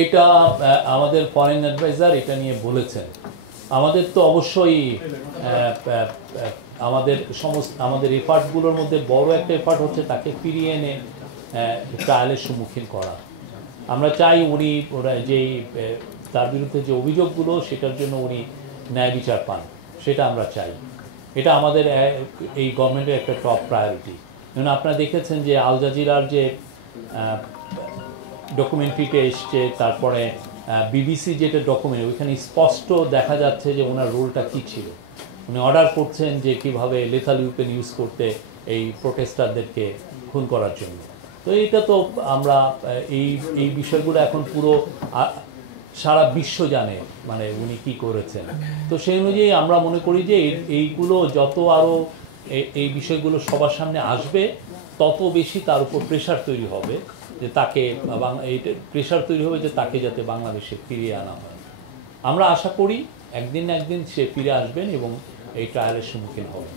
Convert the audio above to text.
এইটা আমাদের foreign adviser এটা নিয়ে বলেছেন। আমাদের তো অবশ্যই আমাদের এফার্টগুলোর মধ্যে বড় একটা এফার্ট হচ্ছে তাকে ফিরিয়ে এনে ট্রায়ালের সম্মুখীন করা। আমরা চাই উনি যেই তার বিরুদ্ধে যে অভিযোগগুলো সেটার জন্য উনি ন্যায় বিচার পান, সেটা আমরা চাই। এটা আমাদের এই গভর্নমেন্টের একটা টপ প্রায়োরিটি। যেমন আপনারা দেখেছেন যে আল জাজিরার যে ডকুমেন্টারিতে এসছে, তারপরে বিবিসি যেটা ডকুমেন্ট, ওইখানে স্পষ্ট দেখা যাচ্ছে যে ওনার রোলটা কী ছিল। উনি অর্ডার করছেন যে কীভাবে লেথাল ওয়েপন ইউজ করতে এই প্রোটেস্টারদেরকে খুন করার জন্য। তো এইটা তো আমরা এই বিষয়গুলো এখন পুরো সারা বিশ্ব জানে মানে উনি কী করেছেন। তো সেই অনুযায়ী আমরা মনে করি যে এইগুলো যত আরও এই বিষয়গুলো সবার সামনে আসবে, তত বেশি তার উপর প্রেশার তৈরি হবে যে তাকে প্রেশার তৈরি হবে যে তাকে যাতে বাংলাদেশে ফিরিয়ে আনা হয়। আমরা আশা করি একদিন না একদিন সে ফিরে আসবেন এবং এই ট্রায়ালের সম্মুখীন হবেন।